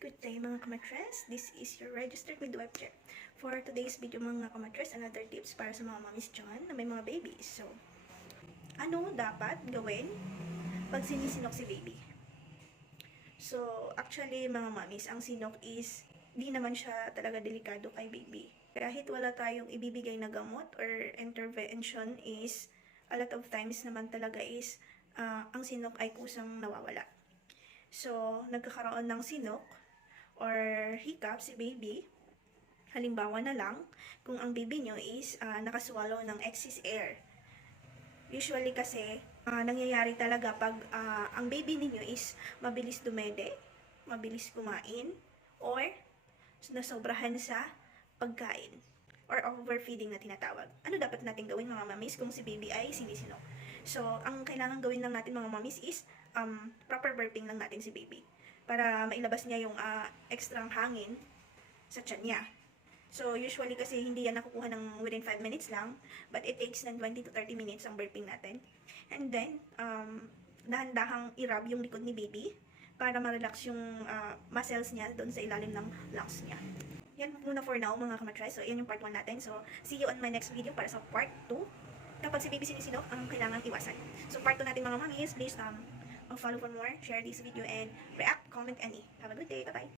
Good day mga kamatres, this is your registered midwife check. For today's video mga kamatres, another tips para sa mga mommies dyan na may mga babies. So, ano dapat gawin pag sinisinok si baby? So, actually mga mommies, ang sinok is di naman siya talaga delikado kay baby. Kahit wala tayong ibibigay na gamot or intervention is, a lot of times naman talaga is, ang sinok ay kusang nawawala. So, nagkakaroon ng sinok or hiccup si baby. Halimbawa na lang, kung ang baby nyo is nakaswallow ng excess air. Usually kasi, nangyayari talaga pag ang baby ninyo is mabilis dumede, mabilis kumain, or nasobrahan sa pagkain or overfeeding na tinatawag. Ano dapat natin gawin mga mamis kung si baby ay sinisinok? So, ang kailangan gawin lang natin mga mamis is proper burping lang natin si baby para mailabas niya yung extra hangin sa tiyan niya. So, usually kasi hindi yan nakukuha ng within 5 minutes lang, but it takes ng 20 to 30 minutes ang burping natin. And then, dahan-dahang i-rub yung likod ni baby para ma-relax yung muscles niya doon sa ilalim ng lungs niya. Yan muna for now mga kamatres. So, yan yung part 1 natin. So, see you on my next video para sa part 2. Kapag si baby sinisinok, ang kailangan iwasan. So, part 2 natin mga mamis, please follow for more, share this video, and react, comment, any. Have a good day. Bye-bye.